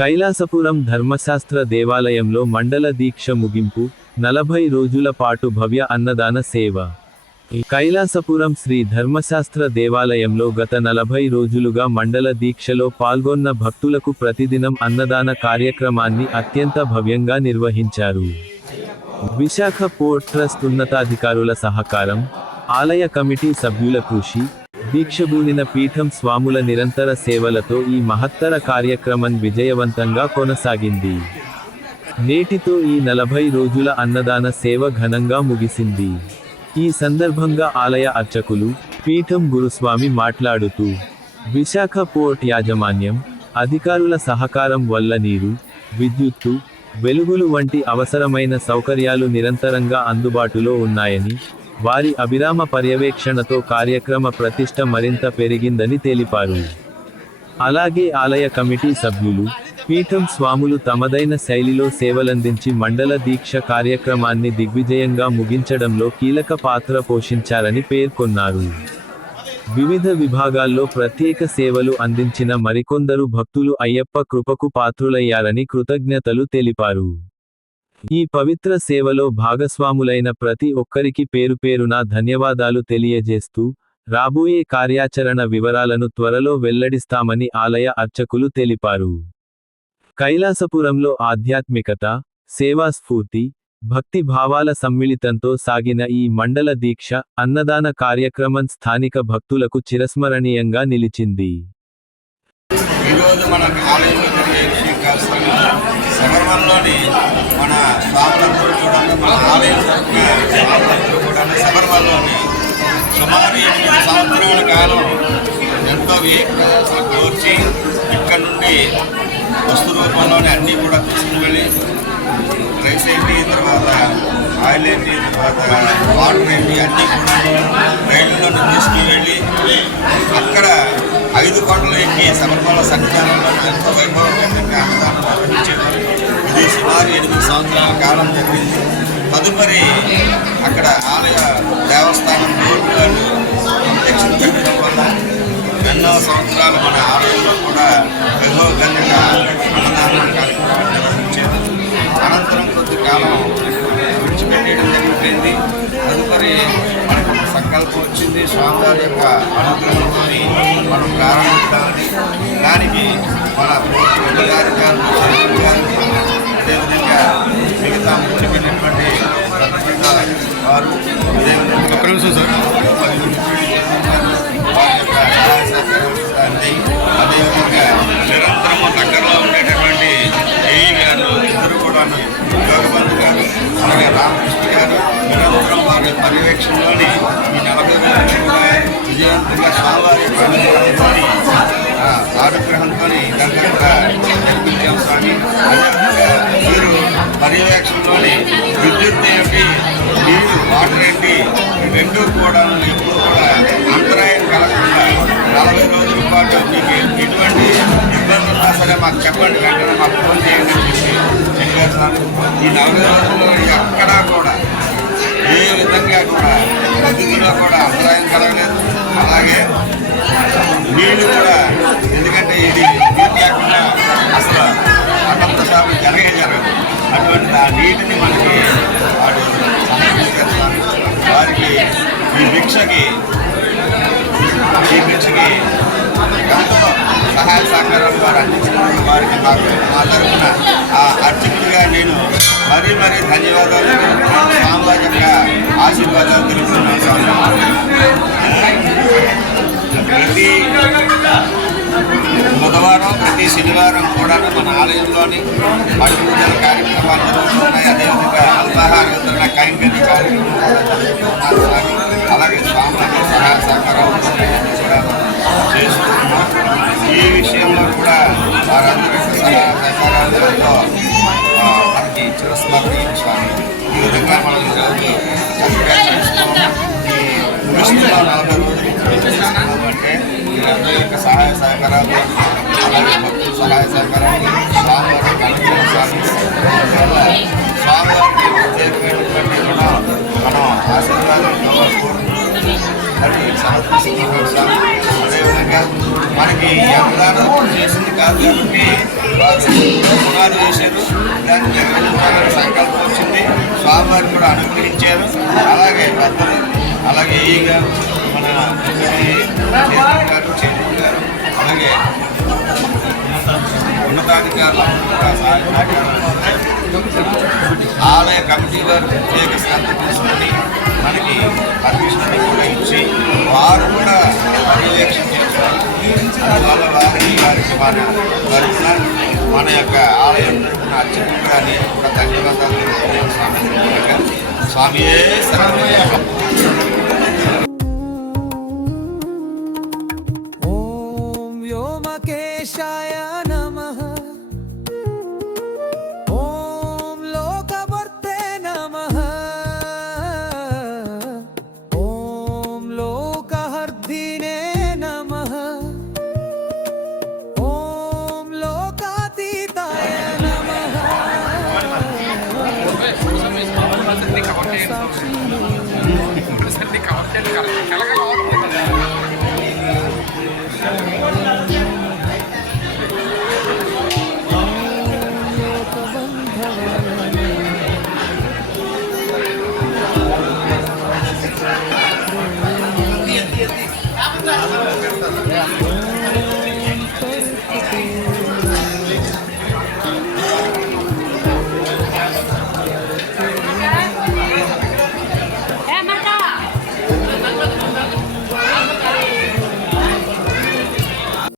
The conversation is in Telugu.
కైలాసపురం ధర్మశాస్త్ర దేవాలయంలో మండల దీక్ష ముగింపు నలభై రోజుల పాటు భవ్య అన్నదాన సేవ. కైలాసపురం శ్రీ ధర్మశాస్త్ర దేవాలయంలో గత నలభై రోజులుగా మండల దీక్షలో పాల్గొన్న భక్తులకు ప్రతిదినం అన్నదాన కార్యక్రమాన్ని అత్యంత భవ్యంగా నిర్వహించారు. విశాఖ పోర్ట్ ట్రస్ట్ ఉన్నతాధికారుల సహకారం ఆలయ కమిటీ సభ్యుల కృషి దీక్షభూనిన పీఠం స్వాముల నిరంతర సేవలతో ఈ మహత్తర కార్యక్రమం విజయవంతంగా కొనసాగింది. నేటితో ఈ నలభై రోజుల అన్నదాన సేవ ఘనంగా ముగిసింది. ఈ సందర్భంగా ఆలయ అర్చకులు పీఠం గురుస్వామి మాట్లాడుతూ విశాఖ పోర్ట్ యాజమాన్యం అధికారుల సహకారం వల్ల నీరు విద్యుత్తు వెలుగులు వంటి అవసరమైన సౌకర్యాలు నిరంతరంగా అందుబాటులో ఉన్నాయని వారి అభిరామ పర్యవేక్షణతో కార్యక్రమ ప్రతిష్ట మరింత పెరిగిందని తెలిపారు. అలాగే ఆలయ కమిటీ సభ్యులు పీఠం స్వాములు తమదైన శైలిలో సేవలందించి మండల దీక్ష కార్యక్రమాన్ని దిగ్విజయంగా ముగించడంలో కీలక పాత్ర పోషించారని పేర్కొన్నారు. వివిధ విభాగాల్లో ప్రత్యేక సేవలు అందించిన మరికొందరు భక్తులు అయ్యప్ప కృపకు పాత్రులయ్యారని కృతజ్ఞతలు తెలిపారు. ఈ పవిత్ర సేవలో భాగస్వాములైన ప్రతి ఒక్కరికి పేరు పేరున ధన్యవాదాలు తెలియజేస్తూ రాబోయే కార్యాచరణ వివరాలను త్వరలో వెల్లడిస్తామని ఆలయ అర్చకులు తెలిపారు. కైలాసపురంలో ఆధ్యాత్మికత సేవా స్ఫూర్తి భక్తి భావాల సమ్మిళితంతో సాగిన ఈ మండల దీక్ష అన్నదాన కార్యక్రమం స్థానిక భక్తులకు చిరస్మరణీయంగా నిలిచింది. ఈరోజు మన జరిగే విషయం కాస్తంగా మన స్వాములందరూ కూడా మన ఆలయం స్వాములందరూ కూడా సుమారు ఎనిమిది సంవత్సరాల కాలం ఎంతో కోర్చి ఇక్కడ నుండి వస్తు రూపంలోనే అన్నీ కూడా తీసుకుని వెళ్ళి రైస్ ఏంటి తర్వాత ఆయిల్ ఏంటి తర్వాత వాటర్ ఏంటి అన్నీ కూడా రైలులో తీసుకుని వెళ్ళి అక్కడ ఐదు కోట్ల ఎక్కి సమర్పణ సన్నిధానంలో ఎంతో వైభవంగా అన్నదానం నిర్వహించేవారు ఇది సుమారు ఎనిమిది సంవత్సరాల కాలం జరిగింది. తదుపరి అక్కడ ఆలయ దేవస్థానం బోర్డు దక్షిణ అధ్యక్షత పెట్టడం వల్ల ఎన్నో సంవత్సరాలు మన ఆలయంలో కూడా వైభవగంగా అన్నదానం కార్యక్రమం సంవత్సరం కొద్ది కాలం విడిచిపెట్టేయడం జరిగిపోయింది. తదుపరి మనకు సంకల్పం వచ్చింది. స్వామివారి యొక్క అనుగ్రహంతో మనం ప్రారంభించాలని. దానికి మన పూర్తి గారి గారు శేషులు అదేవిధంగా మిగతా ముఖ్యమైనటువంటి వారు అదేవిధంగా వారి పర్యవేక్షణలోని ఈ నలభై కూడా విజయవంతంగా స్వామివారి యొక్క అనుగ్రహంతో ఆనుగ్రహంతో ఇదంతా కూడా జరిపించాం స్వామి. మీరు పర్యవేక్షణలోని విద్యుత్ ఏంటి నీరు వాటర్ ఏంటి రెండు కూడా ఎప్పుడు కూడా అంతరాయం కలగకుండా నలభై రోజుల పాటు మీకు ఎటువంటి ఇబ్బంది ఉన్నా సరే మాకు చెప్పండి వెంటనే మాకు ఫోన్ చేయండి అని చెప్పి చెప్పారు సార్ ఈ నలభై రోజుల్లో ఎక్కడా కూడా ఏ విధంగా కూడా విద్యుత్తులో కూడా అంతరాయం కలగలేదు. అలాగే నీళ్ళు కూడా ఎందుకంటే ఇది నీరు లేకుండా అసలు అనంత శాతం జరగే జరగదు. అటువంటి ఆ నీటిని మనకి వాడు వారికి ఈ భిక్షకి ఈ భిక్షకి సహాయ సహకారాలు వారు అందించిన వారికి నాకు మా తరఫున ఆ అర్చకుడిగా నేను మరీ మరీ ధన్యవాదాలు తెలుపుతున్నాను. యొక్క ఆశీర్వాదాలు తెలుపుతున్నాను ప్రతి బుధవారం ప్రతి శనివారం కూడా మన ఆలయంలోని పడి కార్యక్రమాలు జరుగుతున్నాయి అదేవిధంగా అల్పాహార వితరణ కైంకర్య కార్యక్రమాలు అలాగే స్వామి. సహాయ సహకారాలు కూడా చేస్తున్నాం ఈ విషయంలో కూడా వారందరి యొక్క సహాయ సహకారాలతో మనకి స్వామి ఈ విధంగా మనం ఈరోజు చక్కగా ఈ ముగిస్తున్న నలభై రోజులు అంటే వీరందరి యొక్క సహాయ సహకారాలు అలాగే భక్తుల సహాయ సహకారాలు స్వామివారికి అనుగ్రహం స్వామి వల్ల స్వామివారికి ప్రత్యేకమైనటువంటి రుణం ఆశీర్వాదం కావాలి. అది సమర్పిస్తున్నాం సార్ మనకి ఈ చేసింది కాదు కాబట్టి వారు చేశారు. దాన్ని సంకల్పం వచ్చింది. స్వామివారిని కూడా అనుగ్రహించారు. అలాగే పెద్దలు అలాగే ఈగ మన గారు చైర్మన్ గారు అలాగే ఉన్నతాధికారులు ఆలయ కమిటీ వారు ప్రత్యేక శ్రద్ధ తీసుకొని మనకి పర్మిషన్ కూడా ఇచ్చి వారు కూడా మన యొక్క ఆలయం తరఫున అర్చకులు కానీ కూడా ధన్యవాదాలు స్వామి స్వామియే సన్ని